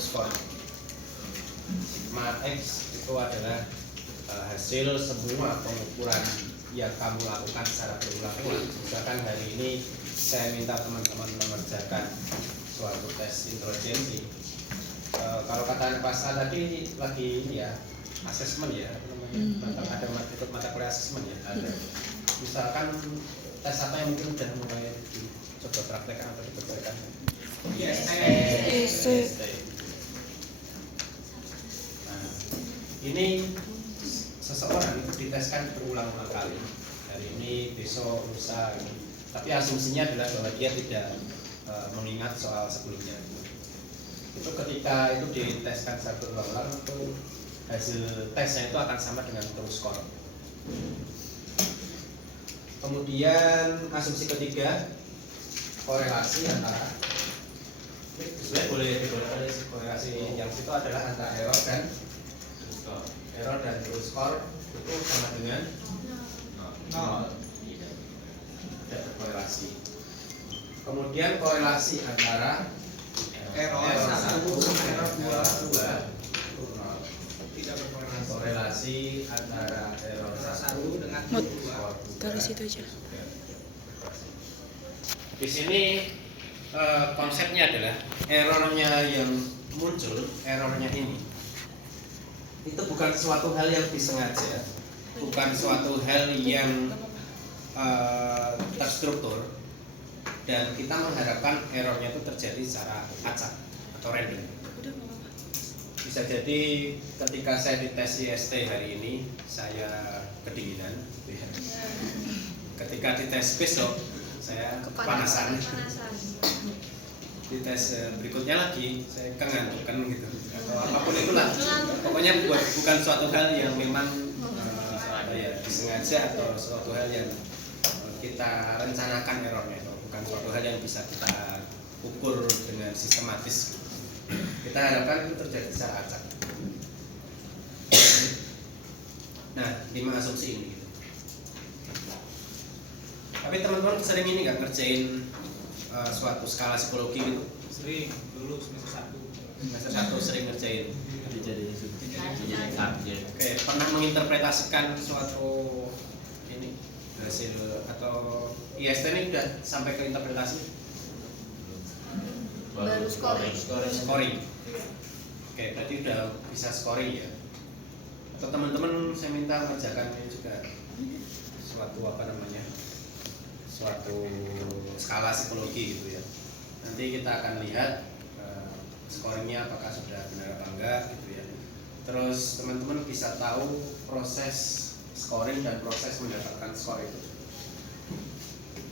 skor. Sigma X itu adalah hasil semua pengukuran yang kamu lakukan secara berulang-ulang. Misalkan hari ini saya minta teman-teman mengerjakan suatu tes intelijensi. Kalau kata anak kelas A tadi lagi ini ya, asesmen ya, ada mata kuliah asesmen ya, ada. Misalkan tes apa yang mungkin sudah mulai dicoba praktekkan atau dikerjakan? IST. Nah, ini seseorang itu diteskan berulang-ulang kali. Hari ini, besok, lusa. Tapi asumsinya adalah bahwa dia tidak mengingat soal sebelumnya. Itu ketika itu diteskan secara berulang-ulang, itu hasil tesnya itu akan sama dengan terus skor. Kemudian asumsi ketiga, korelasi antara sebenarnya boleh korelasi yang itu adalah antara error dan terus skor itu sama dengan 0. Tidak berkorelasi. Kemudian korelasi antara error 1 sama error 2 tidak berkorelasi. Korelasi antara error 1 dengan 2 taruh situ aja. Di sini konsepnya adalah errornya yang muncul, errornya ini itu bukan suatu hal yang disengaja, bukan suatu hal yang terstruktur, dan kita mengharapkan errornya itu terjadi secara acak atau random. Bisa jadi ketika saya dites IST hari ini saya kedinginan, ketika dites besok saya kepanasan, dites berikutnya lagi saya kengantukan gitu, atau apapun itulah. Pokoknya bukan suatu hal yang memang disengaja atau suatu hal yang kita rencanakan errornya, itu bukan suatu hal yang bisa kita ukur dengan sistematis. Kita harapkan itu terjadi secara acak. Nah, 5 asumsi ini. Tapi teman-teman sering ini nggak ngerjain suatu skala psikologi gitu? Sering, dulu semester 1. Semester 1 sering ngerjain. Oke, Pernah menginterpretasikan suatu ini hasil atau IST ini udah sampai ke interpretasi? Baru Scoring. Oke, berarti udah bisa scoring ya. Atau teman-teman saya minta mengerjakan ini juga suatu suatu skala psikologi gitu ya. Nanti kita akan lihat scoringnya apakah sudah benar apa enggak gitu ya. Terus teman-teman bisa tahu proses scoring dan proses mendapatkan skor itu.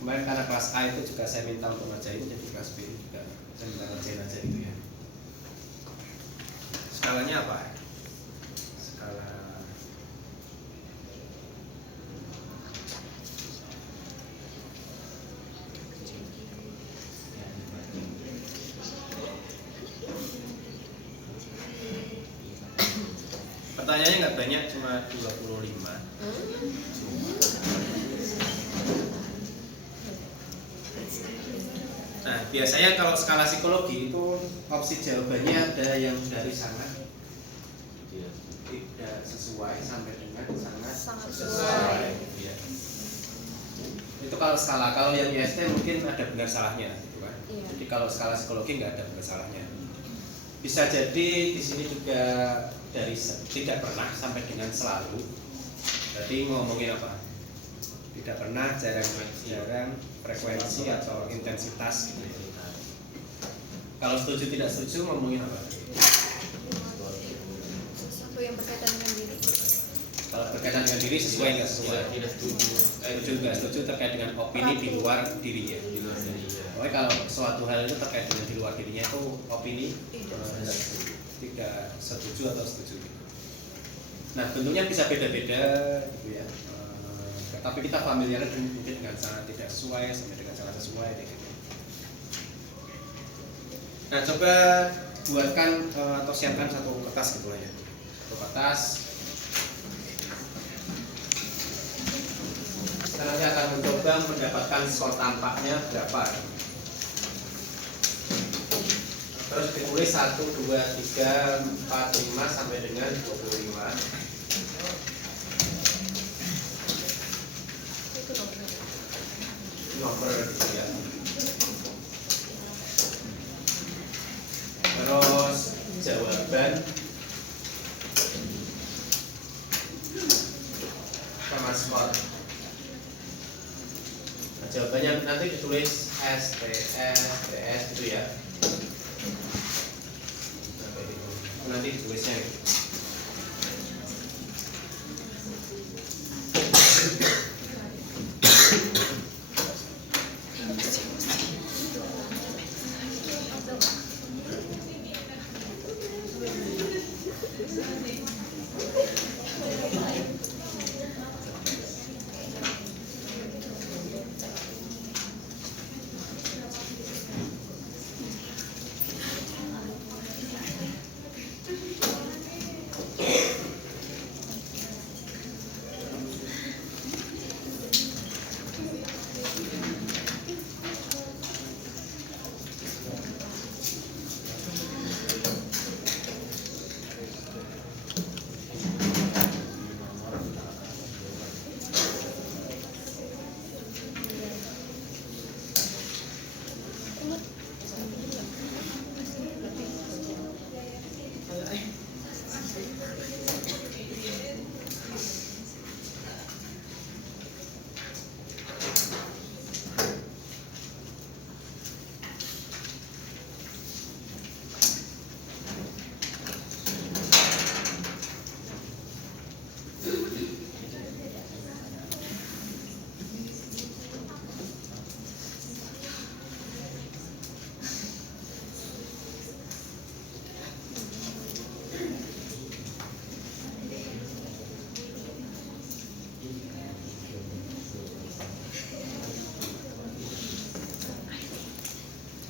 Kemarin karena kelas A itu juga saya minta untuk ngerjain, jadi kelas B juga saya minta ngerjain aja gitu ya. Skalanya apa? Skala pertanyaannya nggak banyak, cuma 25. Nah, biasanya kalau skala psikologi itu opsi jawabannya ada yang dari sangat tidak sesuai sampai dengan sangat sesuai. Ya. Itu kalau skala. Kalau yang IST mungkin ada benar salahnya, gitu kan? Iya. Jadi kalau skala psikologi nggak ada benar salahnya. Bisa jadi di sini juga dari tidak pernah sampai dengan selalu. Berarti ngomongin apa? Tidak pernah, jarang, frekuensi atau intensitas gitu ya. Kalau setuju tidak setuju ngomongin apa? Sesuatu yang berkaitan dengan diri. Kalau berkaitan dengan diri sesuai nggak sesuai? Tidak setuju. Setuju nggak setuju terkait dengan opini di luar diri ya. Pokoknya kalau suatu hal itu terkait dengan di luar dirinya itu opini tidak setuju atau setuju. Nah, bentuknya bisa beda-beda gitu ya. Tapi kita familiar mungkin dengan sangat tidak sesuai sampai dengan sangat sesuai gitu. Nah, coba buatkan atau siapkan satu kertas gitu aja. Satu kertas. Kita nanti akan mencoba mendapatkan skor tampaknya berapa. Coba Terus ditulis 1, 2, 3, 4, 5 sampai dengan 25. Itu nomor. Nomor gitu ya. Terus jawaban sama skor. Nah, jawabannya nanti ditulis STS gitu ya. Nanti ditulisnya gitu.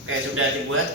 Oke, sudah dibuat?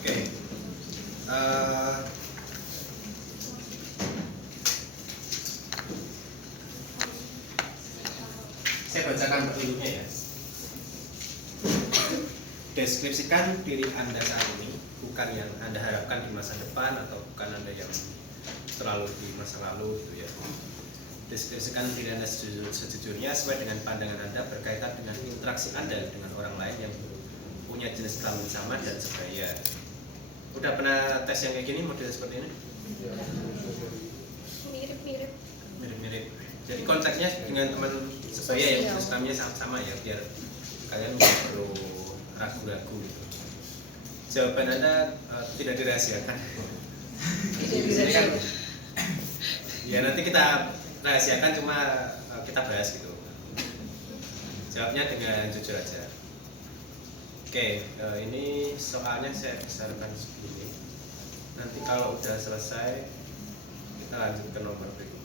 Oke. Saya bacakan petunjuknya ya. Deskripsikan diri Anda saat ini, bukan yang Anda harapkan di masa depan atau bukan Anda yang terlalu di masa lalu gitu ya. Deskripsikan diri Anda sejujurnya sesuai dengan pandangan Anda berkaitan dengan interaksi Anda dengan orang lain yang punya jenis kelamin sama dan sebaya. Udah pernah tes yang kayak gini, model seperti ini? Mirip-mirip. Mirip-mirip. Jadi konteksnya dengan teman sebaya yang jenis kelaminnya sama-sama ya, biar kalian nggak perlu ragu-ragu gitu. Jawaban Anda tidak dirahasiakan. Ini kan, ya nanti kita rahasiakan, cuma kita bahas gitu. Jawabnya dengan jujur aja. Oke, ini soalnya saya besarkan segini. Nanti kalau udah selesai kita lanjut ke nomor berikutnya.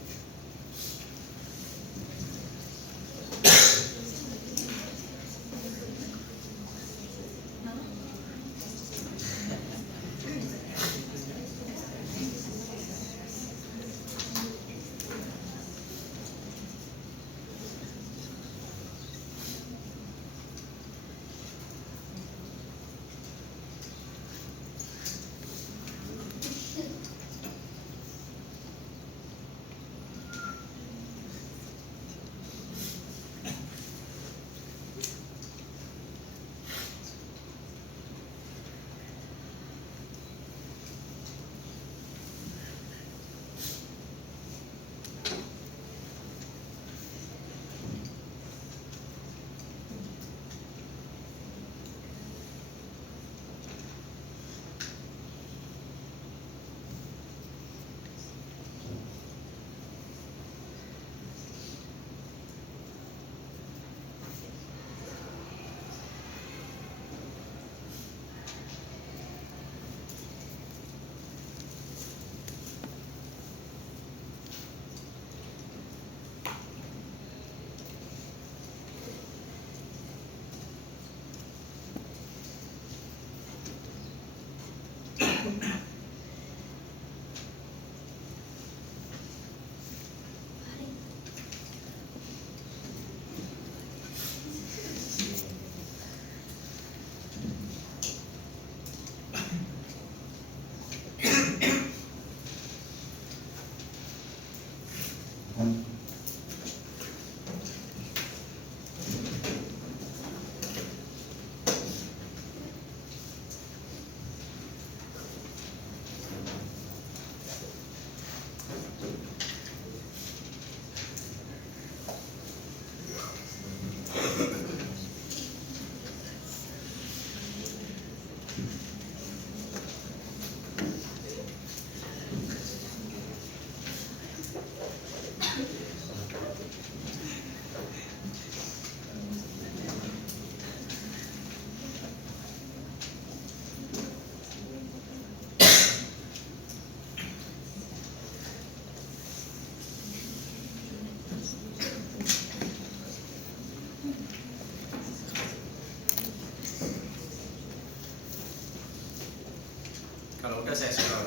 Kalau udah saya scroll.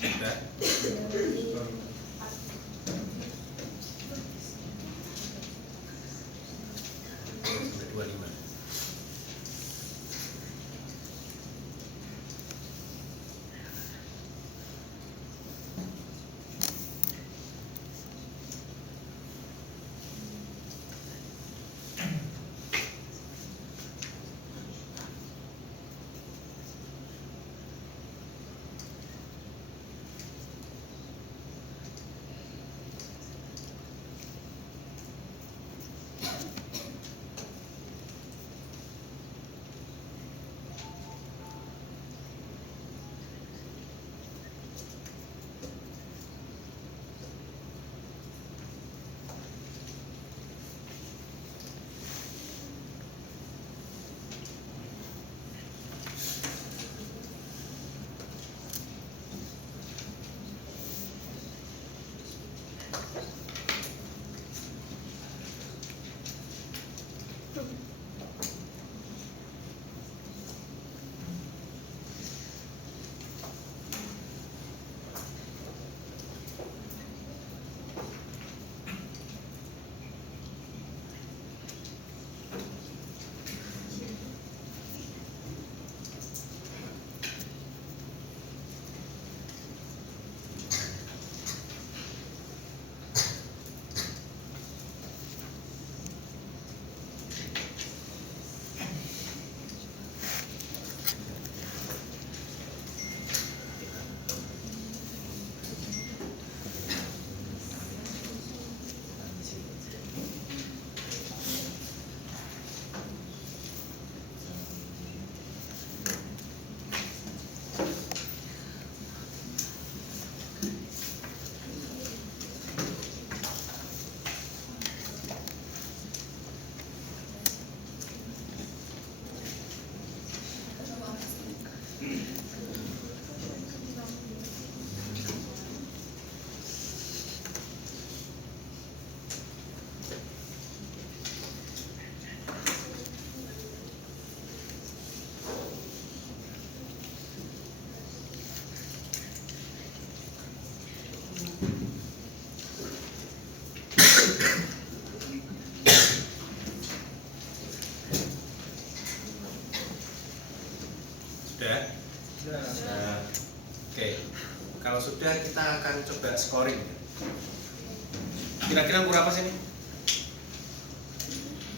Udah. Sampai 25. Sudah? Nah, oke. Kalau sudah kita akan coba scoring. Kira-kira umur apa sih ini?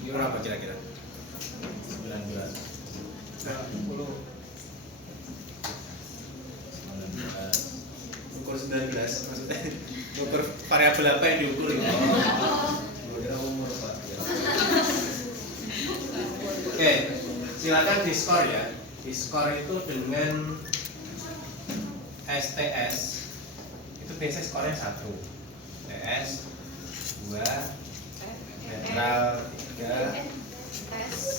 Umur apa kira-kira? 19. Ukur 19 maksudnya ukur variabel apa yang diukur ini? Kira umur Pak. Oke, silakan di skor ya. Di skor itu dengan STS itu biasanya skornya 1, TS 2, netral 3,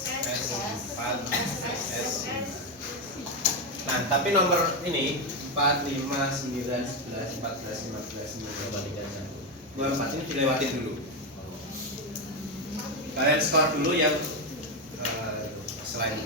S4, S5. Nah, tapi nomor ini 4, 5, 9, 11, 14, 15, 24 ini dilewatin dulu. Kalian skor dulu yang selain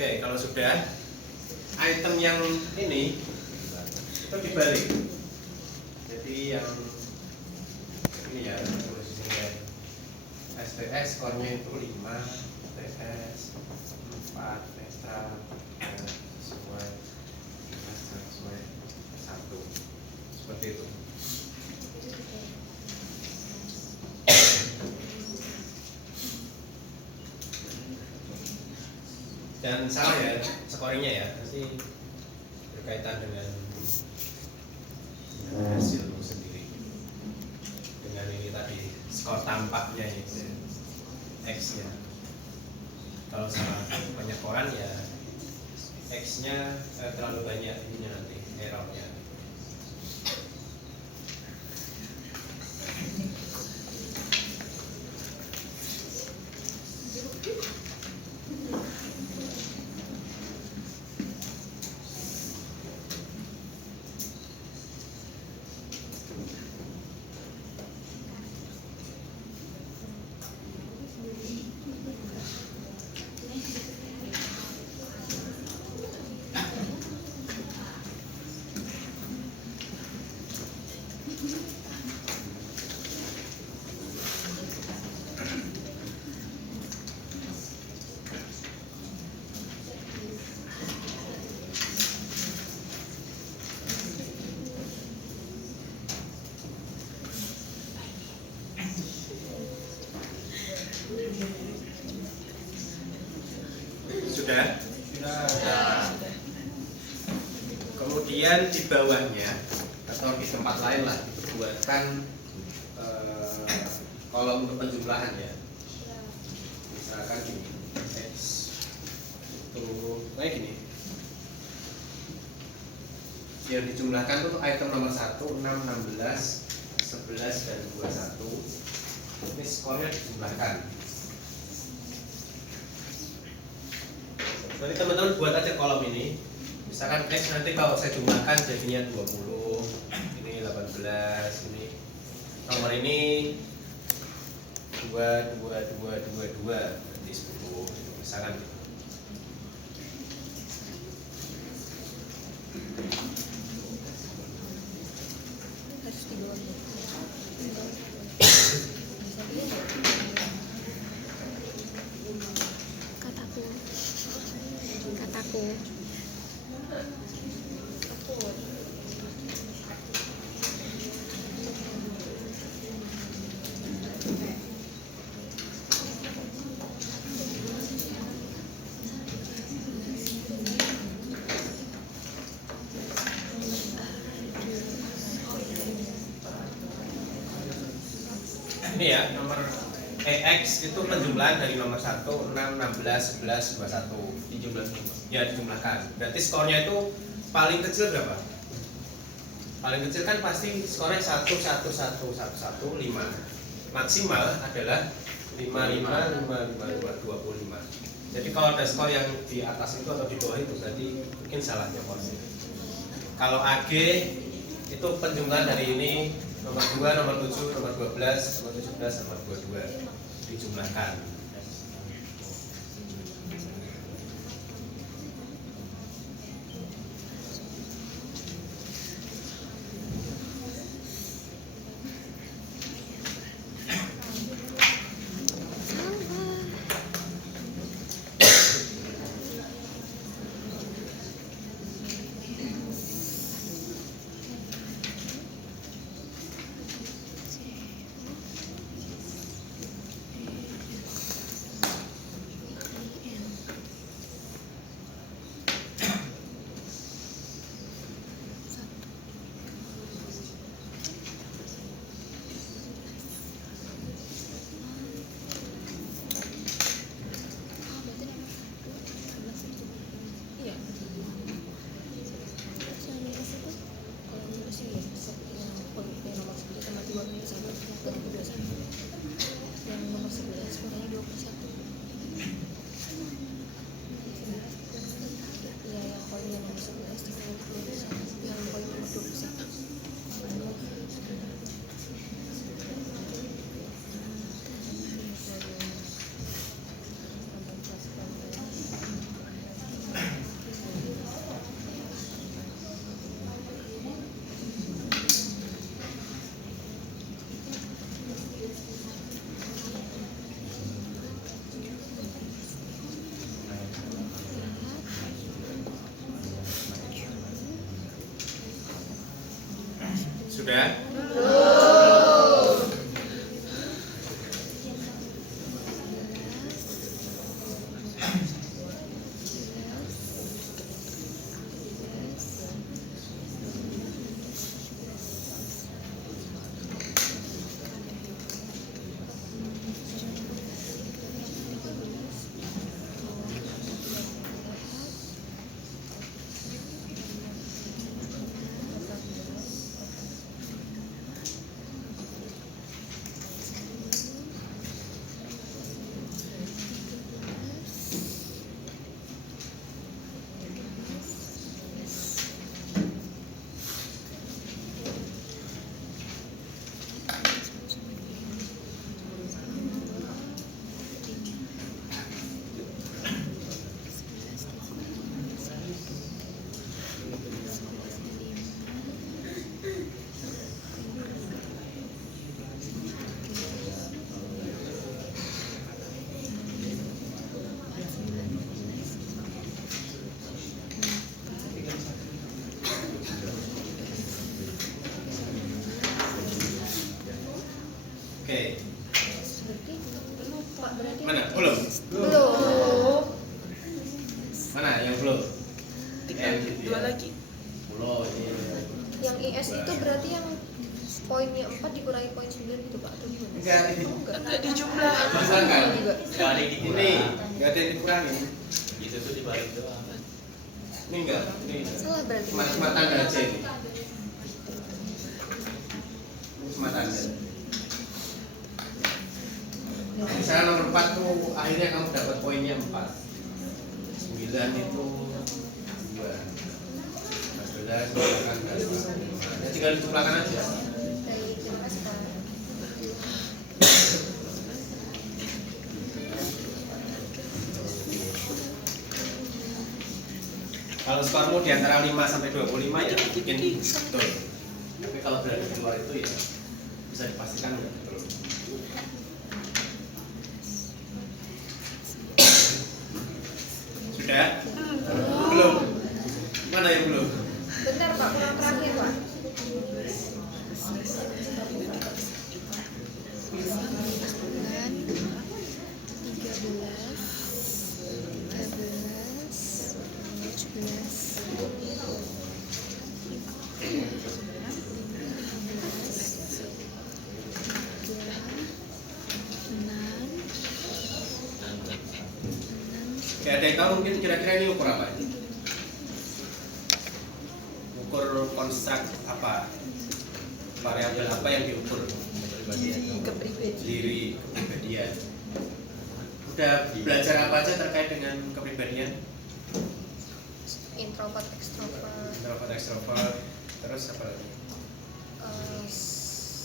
Oke, kalau sudah, item yang ini itu dibalik. Jadi yang ini ya, posisinya STS skornya itu 5, TS 4, Nestra sesuai 1, seperti itu. Dan salah ya scoringnya ya, pasti berkaitan dengan hasil sendiri. Dengan ini tadi skor tampaknya itu X-nya. Kalau salah penyekoran ya X-nya terlalu banyak ininya nanti errornya. Sudah? Kemudian di bawahnya atau di tempat lain lah itu buatkan kolom untuk penjumlahan ya. Misalkan gini, X itu kayak gini. Yang dijumlahkan itu item nomor 1, 6, 16, 11 dan 21. Ini skornya dijumlahkan. Nanti teman-teman buat aja kolom ini. Misalkan X nanti kalau saya jumlahkan jadinya 20, ini 18, ini nomor ini 2, 2, 2, 2, 2, berarti 10, misalkan gitu. Harus di bawah. Kataku. Ini ya nomor EX itu penjumlahan dari nomor 1, 6, 16, 11, 21 dijumlahkan. Ya dijumlahkan. Berarti skornya itu paling kecil berapa? Paling kecil kan pasti skornya 1, 1, 1, 1, 1, 5. Maksimal adalah 5, 5, 5, 5, 5, 25. Jadi kalau ada skor yang di atas itu atau di bawah itu berarti mungkin salah proporsi. Kalau AG itu penjumlahan dari ini nomor 2, nomor 7, nomor 12, nomor 17, nomor 22 dijumlahkan. Sudah? Oke, Berarti mana? Belum? belum. Mana yang belum? Tinggal gitu dua ya. lagi. Belum ini. Yang IS itu berarti yang poinnya 4 dikurangi poin 9 gitu Pak atau gimana? Enggak, ini. Oh, enggak. Enggak dijumlah. Misalkan Juga. Gak ada yang ini enggak ada yang dikurangi. Itu tuh dibalik doang. Ini enggak, ini Salah berarti. cuma tanda aja ini. Ini cuma tanda. Misalnya nomor 4 tuh akhirnya kamu dapat poinnya 4. 9 itu 2. 14 misalkan berapa? Ya tinggal dijumlahkan aja. Baik, terima kasih Pak. Kalau skormu di antara 5 sampai 25 ya mungkin betul. Tapi kalau berada di luar itu ya bisa dipastikan nggak betul. Sudah? Belum? Mana yang belum? Bentar Pak, kurang terakhir Pak. 6. Kayak ada yang tahu mungkin kira-kira ini ukur apa ini? Ukur konstruk apa? Variabel apa yang diukur? Diri kepribadian. Diri kepribadian. Udah belajar apa aja terkait dengan kepribadian? Introvert, extrovert, Introvert, extrovert, terus apa lagi?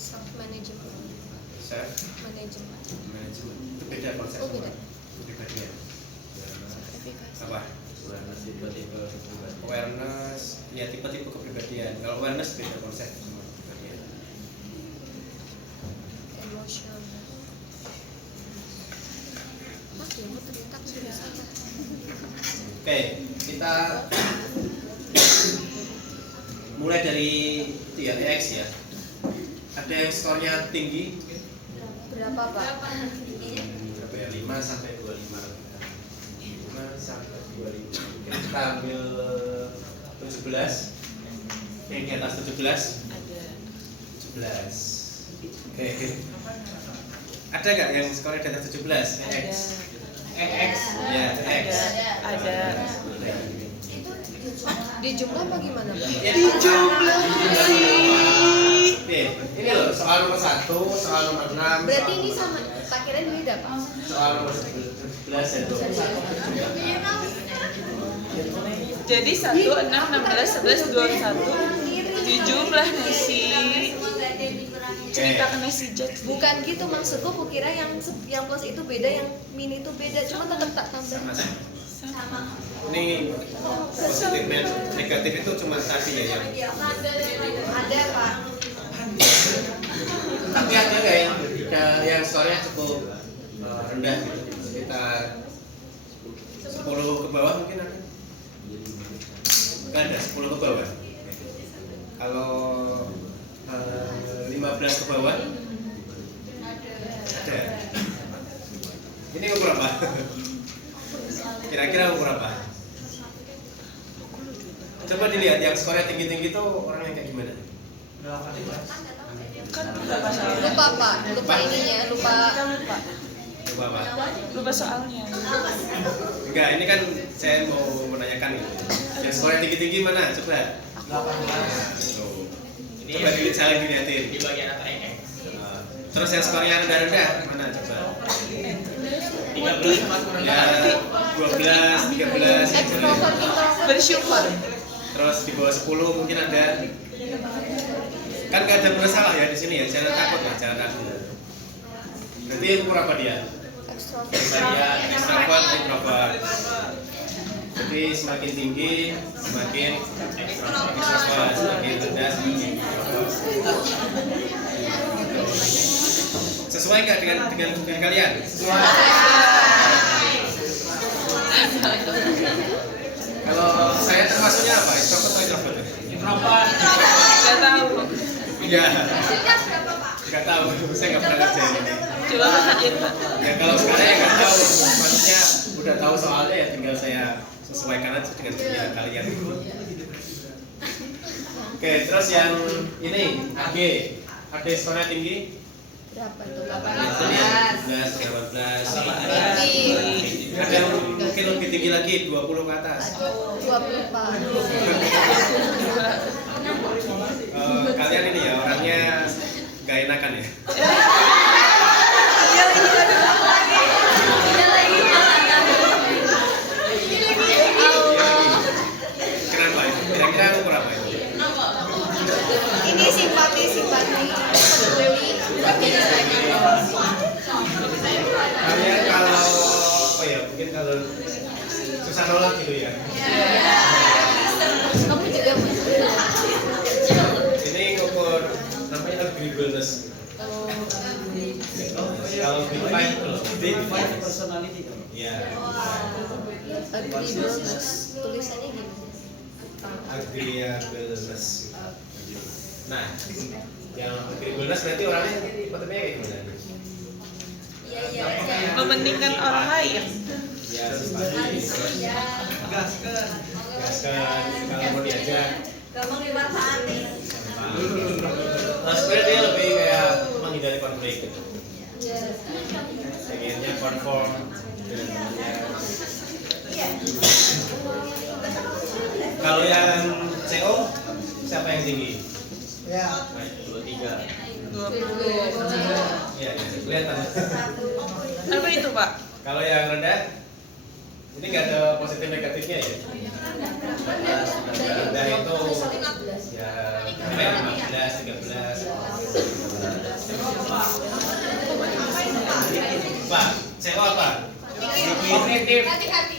self management, Self management. management. Itu beda konsep Oh, beda. kepribadian. Apa? Tipe-tipe Awareness, ya tipe-tipe kepribadian. Kalau awareness beda konsep sama kepribadian. Emotion. Mas ya, ternyata aku sudah salah. Oke, kita mulai dari itu ya, EX ya. Ada yang skornya tinggi, Berapa Pak? berapa ya? 5 sampai 25. 5 sampai 25. Mungkin kita ambil 17. Yang di atas 17. Ada. 17. Oke. Ada nggak yang skornya di atas 17? EX. EX. Ya, EX. Ada. Di jumlah apa gimana Pak? Ya, Dijumlah sih. Oke, ini loh soal nomor 1, soal nomor 6. Berarti soal ini nomor sama, tak kirain beda Pak. soal nomor 11 dan 21. Jadi 1, 6, 16, 11, 21 dijumlah nasi. Ceritakan si Jack. Bukan gitu maksudku, kukira yang plus itu beda, yang min itu beda, cuma tetap tak tambah. Sama. Ini positif dan negatif itu cuma tadi ya yang. Ada Pak. Tapi ada nggak yang skornya cukup rendah gitu, sekitar 10 ke bawah mungkin ada? Bukan ada 10 ke bawah. Kalau 15 ke bawah? Ada. Ini umur apa? Kira-kira umur apa? Coba dilihat yang skornya tinggi-tinggi itu orang yang kayak gimana? Kan udah masalah. Lupa Pak, lupa ininya, lupa. Kita lupa. Coba apa? Lupa soalnya. Enggak, ini kan saya mau menanyakan gitu. Yang skornya tinggi-tinggi mana? Coba. 18. Tuh. Ini Coba saling dilihatin. di bagian atas ini. Terus yang skornya rendah-rendah mana? Coba. 13 sama Ya, 12, 13, Ekstrovert, introvert. Bersyukur. terus di bawah 10 mungkin ada. Kan gak ada masalah ya di sini ya, jangan takut lah, jangan takut. Berarti umur apa dia? Ekstrovert. Saya ekstrovert, introvert. Jadi semakin tinggi, semakin ekstrovert, semakin rendah, semakin introvert. Sesuai nggak dengan kalian? Kalau saya termasuknya apa? Extrovert atau introvert? Introvert. Gak tahu. Iya. Nggak tahu. Saya nggak pernah kerjain ini. Coba kerjain Pak. Ya kalau sekarang ya nggak tahu. Maksudnya udah tahu soalnya ya tinggal saya sesuaikan aja dengan pilihan kalian. Oke, terus yang ini AG. AG skornya tinggi. Berapa itu? Itu dia 11, 18. Tinggi. Ada yang mungkin lebih tinggi lagi 20 ke atas. 20 Pak. Kalian ini ya orangnya gak enakan ya. Kenapa? Kira-kira umur apa itu? Ini simpati, peduli. Kalian kalau apa ya? Mungkin kalau susah nolak gitu ya. Kamu juga Mas. Ini ngukur namanya agreeableness. Kalau big five itu loh. Big five personality. Iya. Agreeableness. Tulisannya gimana? Agreeableness. Nah, yang agreeableness berarti orangnya tipenya kayak gimana? Mementingkan orang lain. Ya, simpati, terus gaskan. Kalau mau diajak. Nah, sebenarnya dia lebih kayak menghindari konflik gitu. Pengennya konform dengan temannya. Kalau yang CO siapa yang tinggi? Ya. 23. 20. Iya, kelihatan. Apa itu Pak? Kalau yang rendah, ini nggak ada positif negatifnya ya. Yang rendah itu ya sampai 15, 13. Pak, CO apa? Cognitive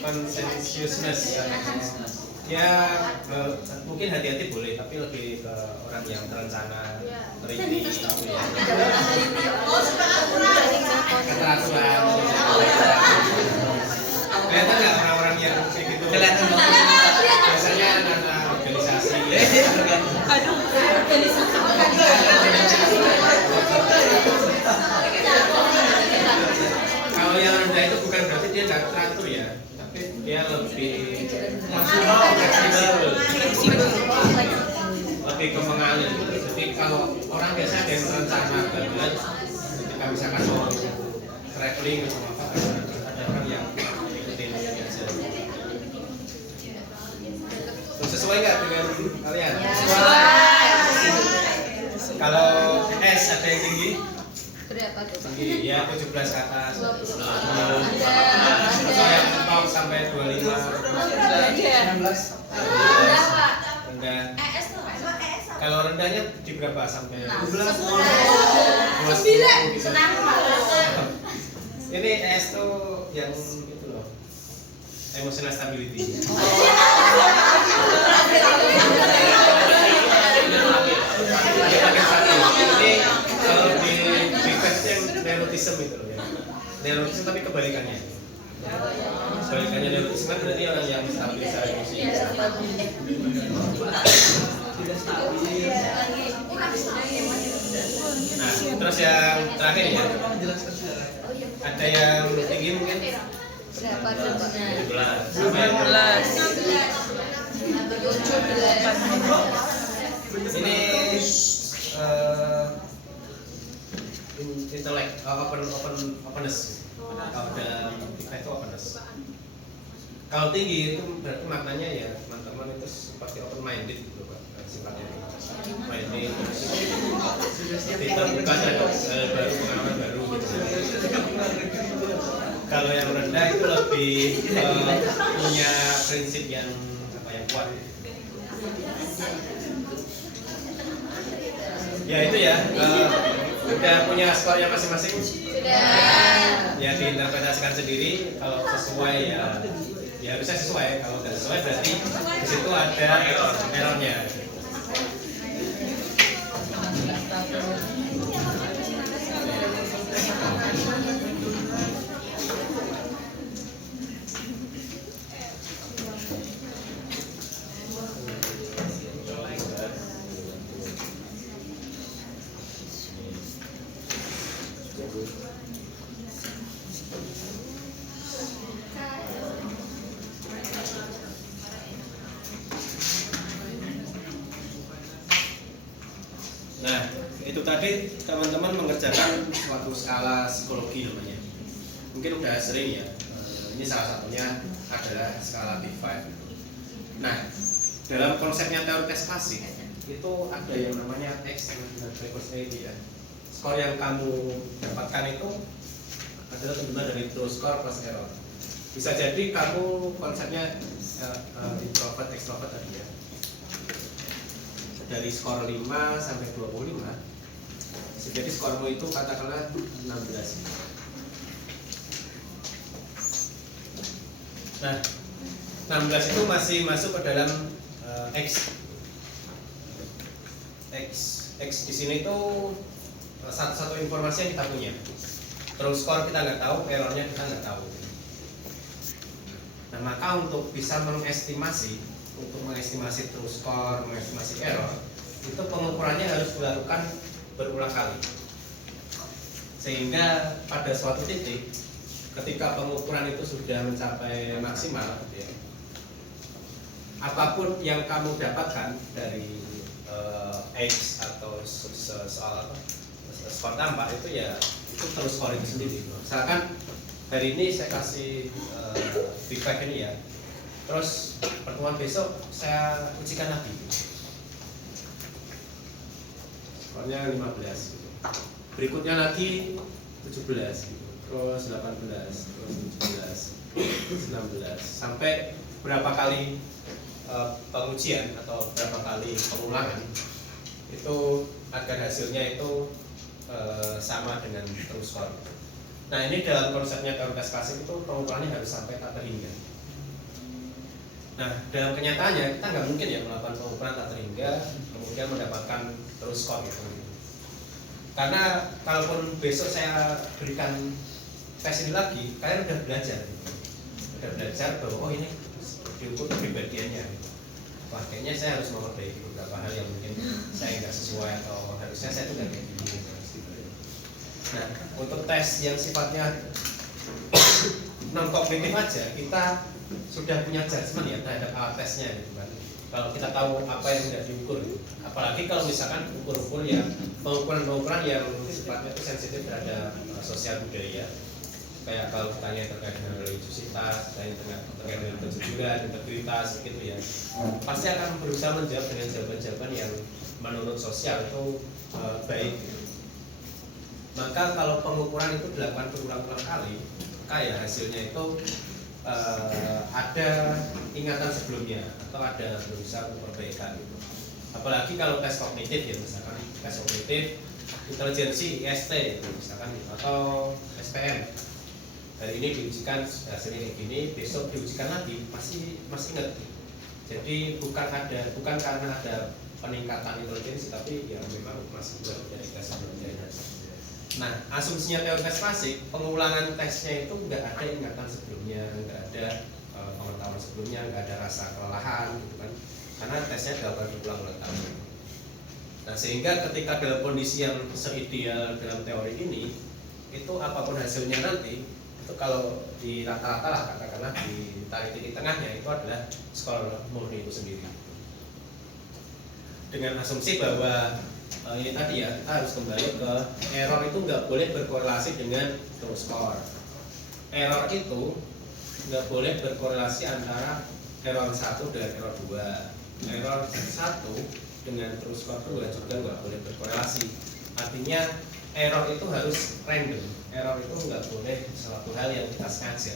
conscientiousness. Ya mungkin hati-hati boleh, tapi lebih ke orang yang terencana, teliti, keteraturan. Kelihatan nggak orang-orang yang kayak gitu? Kelihatan banget. Biasanya anak organisasi. Aduh. Kalau yang rendah itu bukan berarti dia nggak teratur ya, tapi dia lebih fleksibel, lebih ke mengalir. Jadi kalau orang biasa ada yang rencana banget, ketika misalkan mau traveling atau apa, ada orang yang ikutin biasa. Sesuai nggak dengan kalian? Kalau S ada yang tinggi? Berapa tuh Pak? Tinggi, ya 17 ke atas. Kalau yang top sampai 25. 19. Rendah. Kalau rendahnya di berapa sampai 12? 9. Gitu. Ini S tuh yang itu loh. Emotional stability. Ini kalau di neurotism itu loh ya. Neurotism tapi kebalikannya. Kebalikannya neurotism kan berarti orang yang stabil secara emosi. Tidak stabil. Nah, terus yang terakhir ya, Menjelaskan sejarah. ada yang tinggi mungkin Berapa coba? 17 sama yang 12. ini intelek openness. Kalau dalam kita itu openness. Kalau tinggi itu berarti maknanya ya teman-teman itu seperti open minded gitu Pak, sifatnya minded seperti terbuka terhadap hal baru, pengalaman baru gitu. Kalau yang rendah itu lebih punya prinsip yang kuat. Ya itu ya, udah punya skornya masing-masing. Sudah. Ya diinterpretasikan sendiri. Kalau sesuai ya harusnya sesuai. Kalau tidak sesuai berarti di situ ada errornya. Nah, itu tadi teman-teman mengerjakan suatu skala psikologi namanya. Mungkin udah sering ya. Ini salah satunya adalah skala Big Five. Nah, dalam konsepnya teori tes klasik itu ada yang namanya X dan frequency ya. Skor yang kamu dapatkan itu adalah tentunya dari true score plus error. Bisa jadi kamu konsepnya introvert, extrovert tadi ya. Dari skor 5 sampai 25 jadi skormu itu katakanlah 16. Nah 16 itu masih masuk ke dalam X di sini tuh satu informasi yang kita punya, terus skor kita nggak tahu, errornya kita nggak tahu. Nah maka untuk bisa mengestimasi true score, mengestimasi error, itu pengukurannya harus dilakukan berulang kali. Sehingga pada suatu titik, ketika pengukuran itu sudah mencapai maksimal, ya, apapun yang kamu dapatkan dari X atau soal skor tambah itu ya itu terus skor itu sendiri. Misalkan hari ini saya kasih Big Five ini ya. Terus pertemuan besok saya ujikan lagi. Skornya 15 gitu. Berikutnya lagi 17 gitu. Terus 18, terus 17, 19 sampai berapa kali pengujian atau berapa kali pengulangan itu agar hasilnya itu sama dengan true score. Nah, ini dalam konsepnya teori tes klasik itu pengukurannya harus sampai tak terhingga. Nah, dalam kenyataannya kita nggak mungkin ya melakukan pengukuran tak terhingga kemudian mendapatkan terus skor gitu. Karena kalaupun besok saya berikan tes ini lagi, kalian udah belajar bahwa oh ini diukur kepribadiannya. Wah, kayaknya saya harus memperbaiki beberapa hal yang mungkin saya nggak sesuai atau harusnya saya tuh nggak kayak gini. Nah, untuk tes yang sifatnya non kognitif aja kita sudah punya judgement ya terhadap alat tesnya gitu kan. Kalau kita tahu apa yang tidak diukur, apalagi kalau misalkan ukur-ukur yang pengukuran yang sifatnya itu sensitif terhadap sosial budaya, kayak kalau ditanya terkait dengan religiusitas, terkait dengan kejujuran, integritas gitu ya, pasti akan berusaha menjawab dengan jawaban-jawaban yang menurut sosial itu baik. Maka kalau pengukuran itu dilakukan berulang-ulang kali, kayak hasilnya itu ada ingatan sebelumnya atau ada berusaha untuk perbaikan gitu. Apalagi kalau tes kognitif ya, misalkan tes kognitif intelijensi IST gitu, misalkan atau SPM. Hari ini diujikan hasilnya kayak gini, besok diujikan lagi masih ingat. Jadi bukan karena ada peningkatan intelijensi, tapi ya memang masih belum dari tes sebelumnya. Nah, asumsinya teori tes klasik, pengulangan tesnya itu nggak ada ingatan sebelumnya, nggak ada pengetahuan sebelumnya, nggak ada rasa kelelahan, gitu kan. karena tesnya dilakukan berulang-ulang kali. Nah, sehingga ketika dalam kondisi yang seideal dalam teori ini, itu apapun hasilnya nanti, itu kalau di rata-rata lah katakanlah ditarik titik tengahnya itu adalah skor murni itu sendiri. Dengan asumsi bahwa ini tadi ya, kita harus kembali ke error itu nggak boleh berkorelasi dengan true score. Error itu nggak boleh berkorelasi antara error 1 dengan error 2. Error 1 dengan true score 2 juga nggak boleh berkorelasi. Artinya error itu harus random. Error itu nggak boleh suatu hal yang kita sengaja.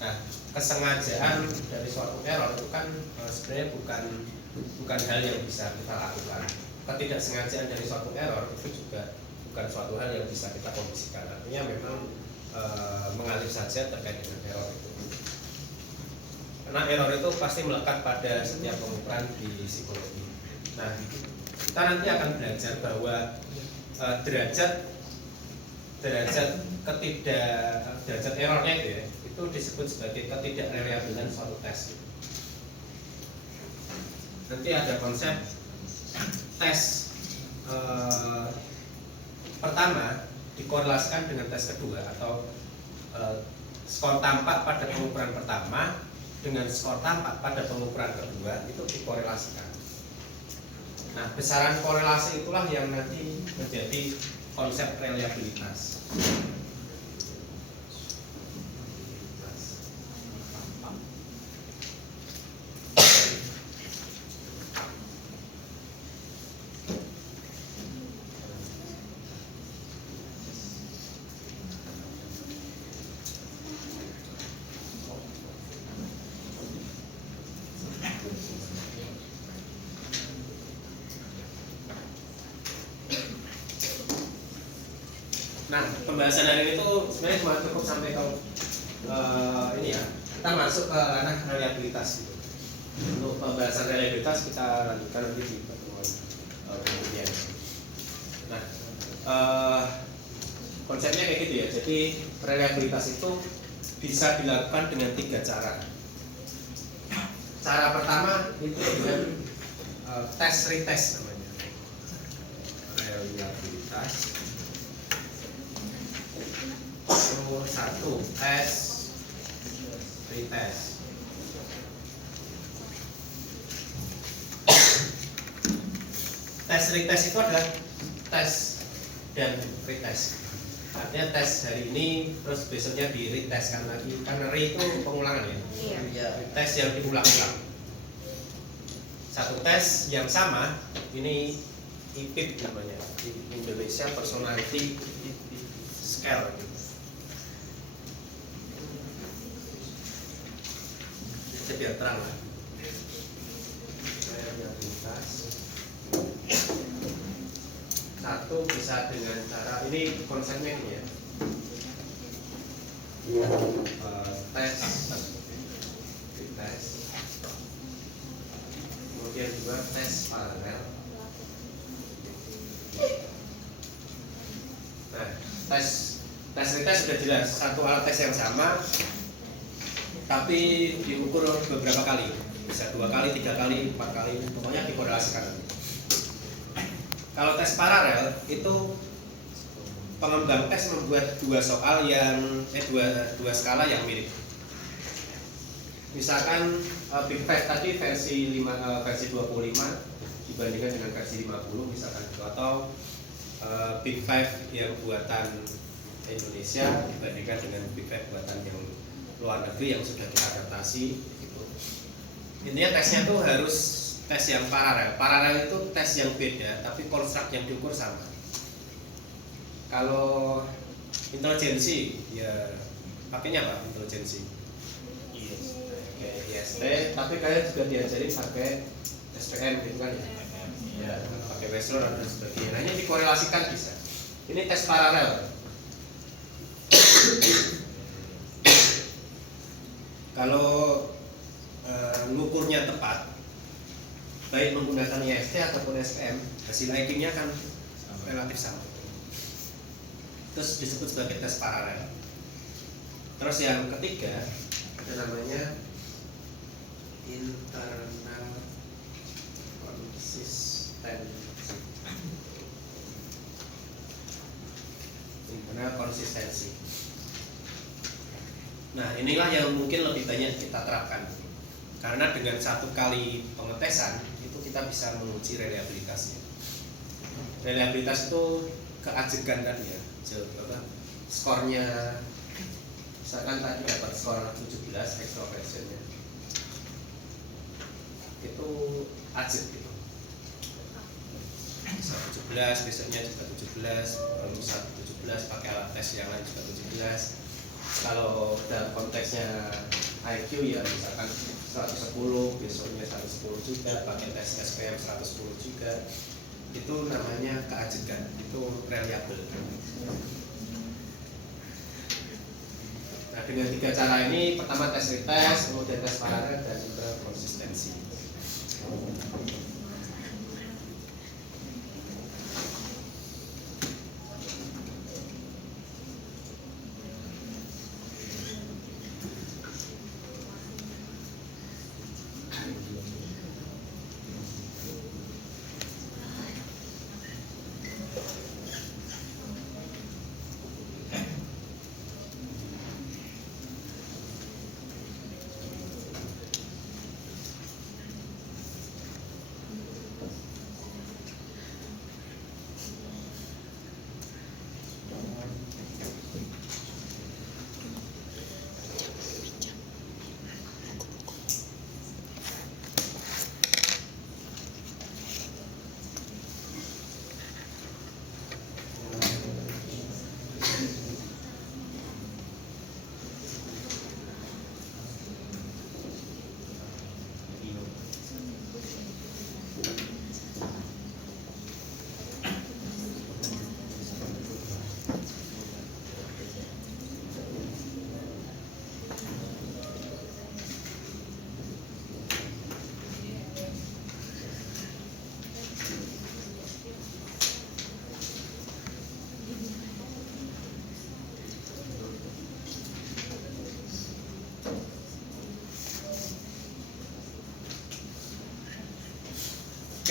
Nah, kesengajaan dari suatu error itu kan sebenarnya bukan hal yang bisa kita lakukan. Ketidaksengajaan dari suatu error itu juga bukan suatu hal yang bisa kita kondisikan. Artinya memang mengalir saja terkait dengan error itu. Karena error itu pasti melekat pada setiap pengukuran di psikologi. Nah, kita nanti akan belajar bahwa derajat errornya itu ya, itu disebut sebagai ketidakreliabilan suatu tes. Nanti ada konsep tes pertama dikorelasikan dengan tes kedua atau skor tampak pada pengukuran pertama dengan skor tampak pada pengukuran kedua itu dikorelasikan. Nah, besaran korelasi itulah yang nanti menjadi konsep reliabilitas. Nah, pembahasan hari ini tuh sebenarnya cuma cukup sampai ke ini ya. Kita masuk ke ranah reliabilitas gitu. Untuk pembahasan reliabilitas kita lanjutkan nanti di pertemuan kemudian. Nah, konsepnya kayak gitu ya. Jadi reliabilitas itu bisa dilakukan dengan 3 cara. Cara pertama itu dengan tes retest namanya. Reliabilitas. Satu, tes retest. Tes retest itu adalah tes dan retest. Artinya tes hari ini terus besoknya di retestkan lagi. Karena re itu pengulangan ya. Iya. Tes yang diulang-ulang. Satu tes yang sama ini IPIP namanya, Indonesia Personality Scale gitu. Biar terang lah. Reliabilitas. Satu bisa dengan cara ini konsepnya ini ya. Tes, tes. Kemudian juga tes paralel. Nah, tes retest sudah jelas. Satu alat tes yang sama tapi diukur beberapa kali, bisa 2 kali, 3 kali, 4 kali, pokoknya dikorelasikan. Kalau tes paralel itu pengembang tes membuat 2 soal yang dua skala yang mirip. Misalkan Big Five tadi versi 25 dibandingkan dengan versi 50 misalkan itu, atau Big Five yang buatan Indonesia dibandingkan dengan Big Five buatan yang luar negeri yang sudah kita adaptasi gitu. Intinya tesnya tuh harus tes yang paralel. Paralel itu tes yang beda tapi konstruk yang diukur sama. Kalau intelijensi ya pakainya apa intelijensi? Kayak IST, tapi kalian juga diajarin pakai SPM gitu kan ya? Ya, pakai Wechsler dan sebagainya. Nah, ini dikorelasikan bisa. Ini tes paralel. Kalau ngukurnya tepat, baik menggunakan IST ataupun SPM, hasil IQ-nya kan relatif sama. Terus disebut sebagai tes paralel. Terus yang ketiga ada namanya internal Gimana konsistensi. Nah, inilah yang mungkin lebih banyak kita terapkan. Karena dengan satu kali pengetesan itu kita bisa menguji reliabilitasnya. Reliabilitas itu keajegan kan ya, skornya misalkan tadi dapat skor 17 extroversionnya itu ajeg gitu, bisa 17, besoknya juga 17, lusa 17, pakai alat tes yang lain juga 17. Kalau dalam konteksnya IQ ya misalkan 110, besoknya 110 juga, pakai tes SPM 110 juga, itu namanya keajegan, itu reliable. Nah, dengan 3 cara ini, pertama tes retest, kemudian tes paralel, dan juga konsistensi.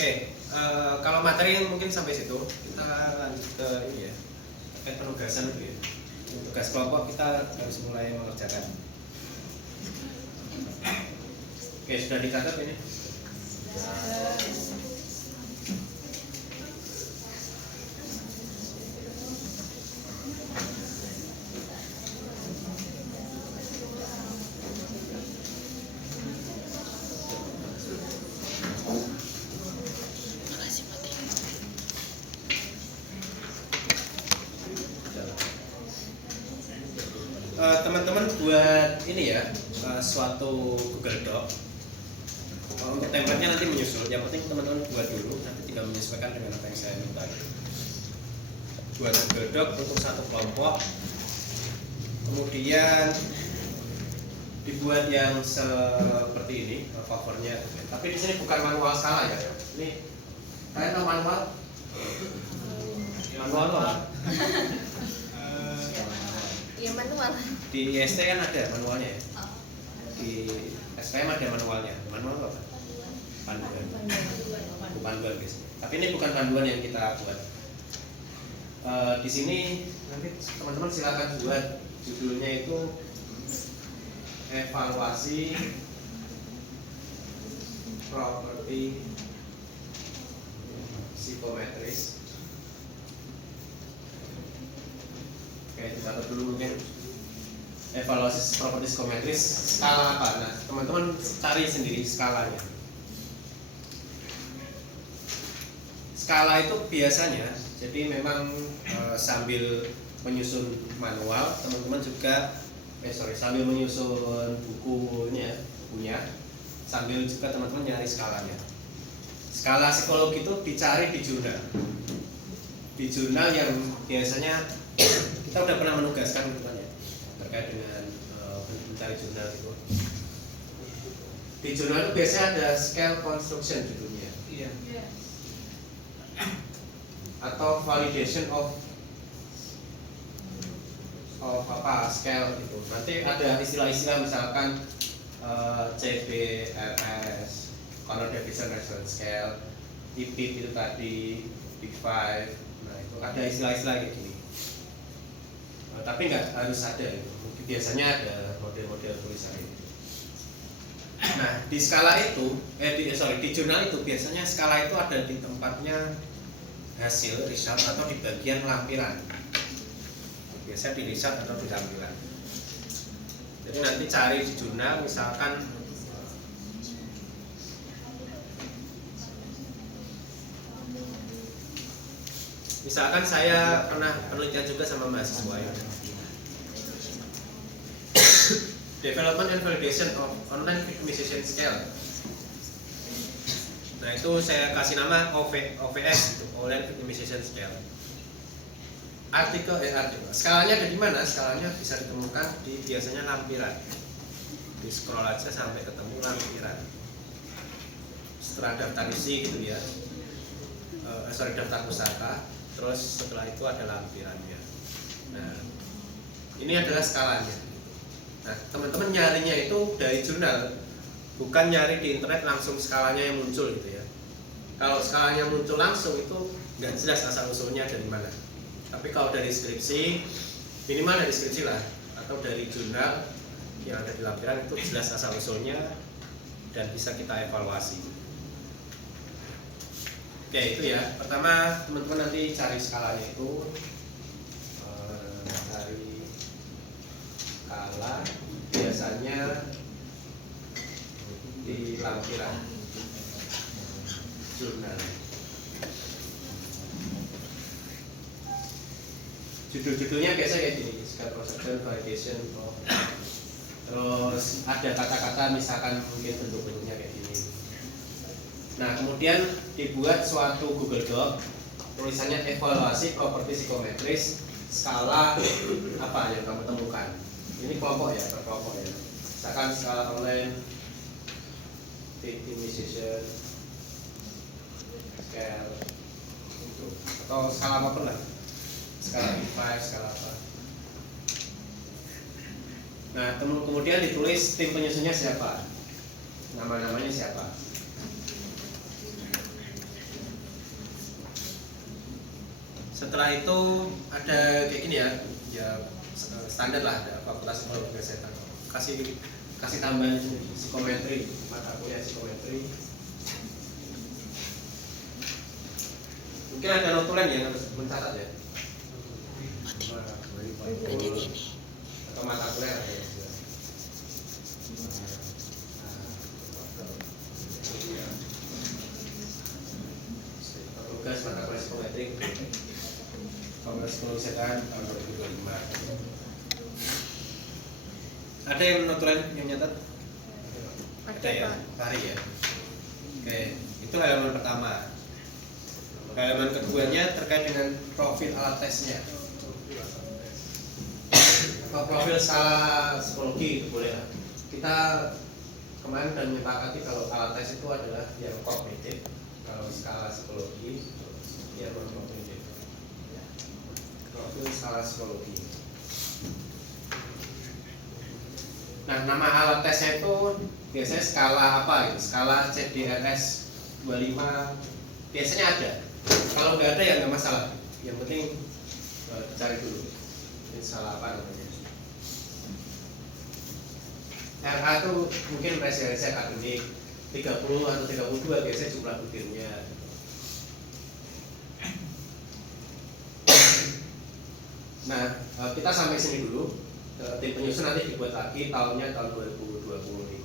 Oke, kalau materi mungkin sampai situ. Kita lanjut ke ini ya, penugasan dulu ya. Tugas kelompok kita harus mulai mengerjakan. Oke, sudah dicatat ini? Teman-teman buat ini ya, suatu Google Doc. Untuk template-nya nanti menyusul. Yang penting teman-teman buat dulu, nanti tinggal menyesuaikan dengan apa yang saya minta. Buat Google Doc untuk satu kelompok. Kemudian dibuat yang seperti ini, covernya. Tapi di sini bukan manual skala ya. Ini, kalian tahu manual? Manual apa? Ya manual. Di IST kan ada manualnya ya. Di SPM ada manualnya. Manual apa? Panduan. Panduan guys. Tapi ini bukan panduan yang kita buat. Di sini nanti teman-teman silakan buat judulnya itu evaluasi properti psikometris. Oke, kita lihat dulu mungkin evaluasi properti psikometris skala apa. Nah, teman-teman cari sendiri skalanya. Skala itu biasanya, jadi memang sambil menyusun manual, teman-teman juga sambil menyusun bukunya, sambil juga teman-teman nyari skalanya. Skala psikologi itu dicari di jurnal yang biasanya kita udah pernah menugaskan gitu kan ya, terkait dengan mencari jurnal itu. Di jurnal itu biasanya ada scale construction judulnya. Iya. Atau validation of apa scale itu. Nanti ada istilah-istilah misalkan CBRS, Cornell Division Response Scale, IPIP itu tadi, Big Five. Nah itu ada istilah-istilah kayak gini. Tapi nggak harus ada itu. Biasanya ada model-model tulisan itu. Nah di skala itu, di jurnal itu biasanya skala itu ada di tempatnya hasil result atau di bagian lampiran. Biasa di result atau di lampiran. Jadi nanti cari di jurnal misalkan saya pernah penelitian juga sama mahasiswa ya. Development and validation of online victimization scale. Nah itu saya kasih nama OVS itu, online victimization scale. Artikel. Skalanya ada di mana? Skalanya bisa ditemukan di biasanya lampiran. Di scroll aja sampai ketemu lampiran. Setelah daftar isi gitu ya. Daftar pusaka. Terus setelah itu ada lampirannya. Nah, ini adalah skalanya. Nah, teman-teman nyarinya itu dari jurnal, bukan nyari di internet langsung skalanya yang muncul gitu ya. Kalau skalanya muncul langsung itu nggak jelas asal usulnya dari mana. Tapi kalau dari skripsi, minimal dari skripsi lah, atau dari jurnal yang ada di lampiran itu jelas asal usulnya dan bisa kita evaluasi. Oke itu ya. Pertama teman-teman nanti cari skalanya itu, cari skala biasanya di lampiran jurnal. Judul-judulnya biasa kayak gini, scale procedure validation. Terus ada kata-kata misalkan mungkin bentuk-bentuknya kayak gini. Nah kemudian dibuat suatu Google Doc, tulisannya evaluasi properti psikometris skala apa yang kamu temukan. Ini kelompok ya, per kelompok ya. Misalkan skala online victimization scale atau skala apa pun lah, skala B5, skala apa. Nah kemudian ditulis tim penyusunnya siapa, nama-namanya siapa. Setelah itu ada kayak gini ya standar lah, ada fakultas psikologi kesehatan. Kasih tambahan psikometri, mata kuliah psikometri. Mungkin ada notulen yang harus mencatat ya. Atau mata kuliah ada ya. Tugas mata kuliah psikometri. Fakultas Psikologi Kesehatan tahun 2025. Ada yang notulen yang nyatat? Ada ya, Fahri ya. Oke, itu halaman pertama. Halaman keduanya terkait dengan profil alat tesnya. Profil skala psikologi itu boleh lah. Kita kemarin dan menyepakati kalau alat tes itu adalah yang kognitif. Kalau skala psikologi yang non kognitif. Profil skala psikologi. Nah, nama alat tesnya itu biasanya skala apa gitu? Skala CDRS 25 biasanya ada. Kalau nggak ada ya nggak masalah. Yang penting cari dulu. Ini skala apa namanya? RA itu mungkin referensi akademik 30 atau 32 biasanya jumlah butirnya. Nah, kita sampai sini dulu. Tim penyusun nanti dibuat lagi tahunnya tahun 2025.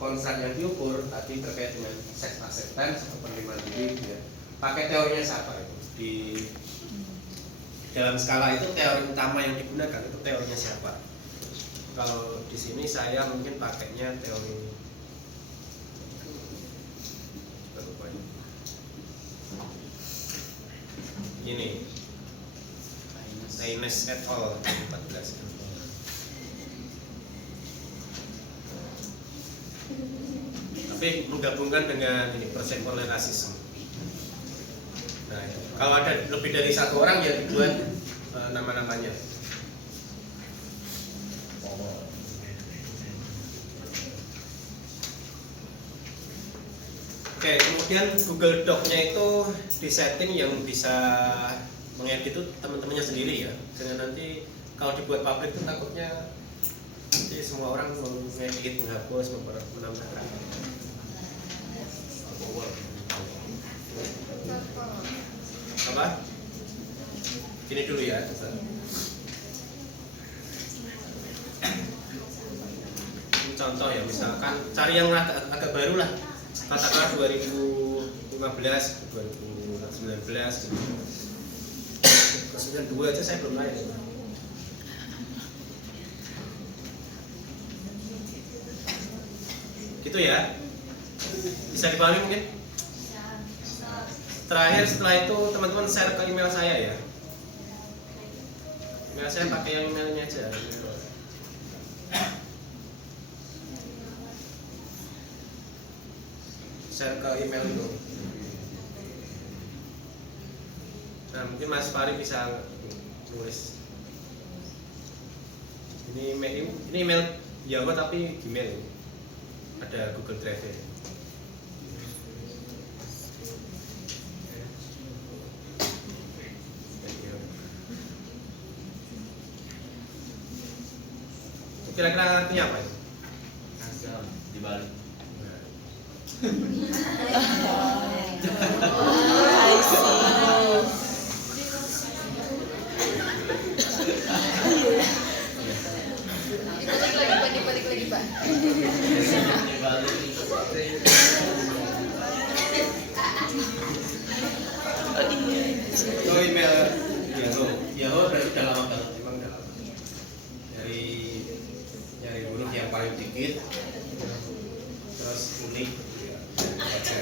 Konsep yang diukur tadi terkait dengan sex acceptance atau penerimaan diri ya. Pakai teorinya siapa itu? Di dalam skala itu teori utama yang digunakan itu teorinya siapa? Kalau di sini saya mungkin pakainya teori ini Ines et al. 14. Tapi menggabungkan dengan ini perceptual rasisme. Nah, kalau ada lebih dari satu orang ya dibuat nama-namanya. Oke, kemudian Google Doc-nya itu disetting yang bisa mengedit itu teman-temannya sendiri ya. Jangan nanti kalau dibuat publik itu takutnya nanti semua orang mengedit, menghapus, menambah. Apa? Gini dulu ya. Ini contoh ya, misalkan cari yang agak baru lah. Katakanlah 2015, 2019, 92 aja saya belum lain. Gitu ya. Bisa dipahami mungkin? Terakhir setelah itu teman-teman share ke email saya ya. Email saya pakai yang emailnya aja. Share ke email itu. Nah mungkin Mas Fari bisa tulis. Ini email Yahoo tapi Gmail. Ada Google Drive -nya. Kira-kira artinya apa itu? Dibalik. I see. Dibalik lagi, Pak. Itu email Yahoo berarti udah lama banget, memang udah lama. Nyari huruf yang paling dikit, terus unik, ya, baca.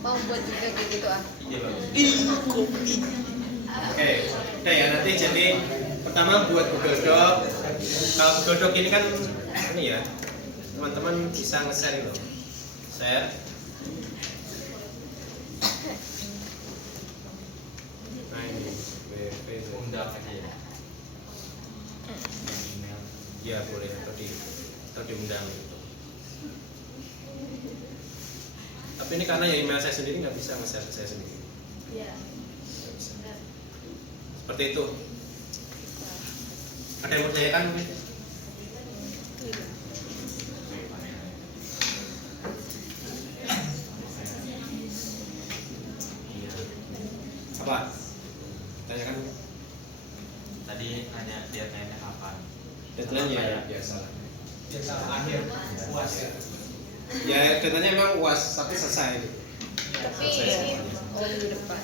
Mau buat juga kayak gitu ah. Iya bang. Kopi. Oke, udah ya nanti jadi pertama buat Google Doc. Kalau Google Doc ini kan ini ya, teman-teman bisa nge-share itu, share. Nah ini WP Undang aja ya. Email. ya boleh atau diundang gitu. Tapi ini karena ya email saya sendiri nggak bisa nge-share ke saya sendiri. Iya. Nggak bisa. Seperti itu. Ada yang bertanyakan mungkin? Apa? Tanyakan. Tadi nanya deadline-nya kapan? Deadline ya biasa. Biasa akhir puas ya. Ya deadline-nya emang UAS tapi selesai. Tapi Selesai ini semuanya. minggu depan.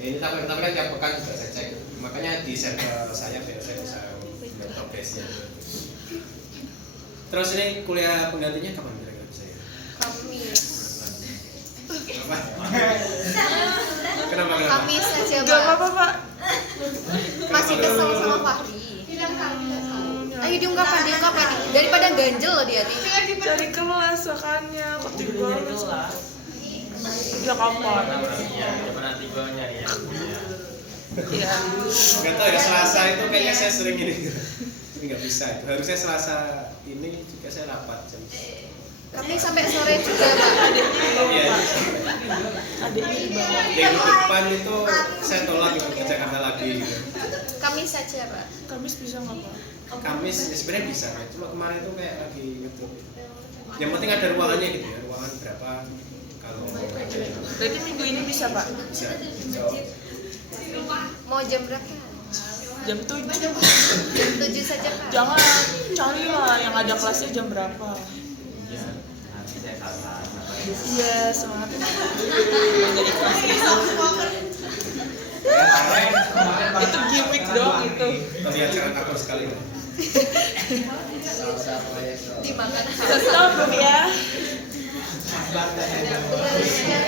Ya, ini tapi kan tiap pekan juga saya cek. Makanya di share ke saya biar saya bisa melihat progresnya. Terus ini kuliah penggantinya kapan kira-kira bisa ya? Kamis. Kenapa? Kenapa? Kamis aja, Gak Pak. apa-apa, Pak. Masih kesel sama Fahri. Ayo diungkapkan. Daripada ganjel loh dia nih. Cari kelas makanya ketimbang. Ya kapan? Iya, coba nanti gua nyari yang punya. Iya. Gak tau ya, Selasa itu kayaknya saya sering ini. Ini nggak bisa itu. Harusnya Selasa ini juga saya rapat jam. Kami sampai sore juga, Pak. Iya. Adiknya di bawah. Minggu depan itu saya tolak gitu, ke Jakarta lagi gitu. Kamis saja, Pak. Kamis bisa nggak, Pak? Kamis ya sebenarnya bisa, cuma kemarin itu kayak lagi gitu. Yang penting ada ruangannya gitu ya, ruangan berapa kalau ada yang Berarti minggu ini bisa, Pak? bisa. So, Mau jam berapa? Jam 7. Jam 7 saja, Pak. Jangan cari lah yang ada kelasnya jam berapa. Iya, nanti saya kalah. Iya, semangat. Nggak ikhlas gitu. Itu gimmick doang itu. terlihat sangat takut sekali. Dimakan. Stop ya. Ya.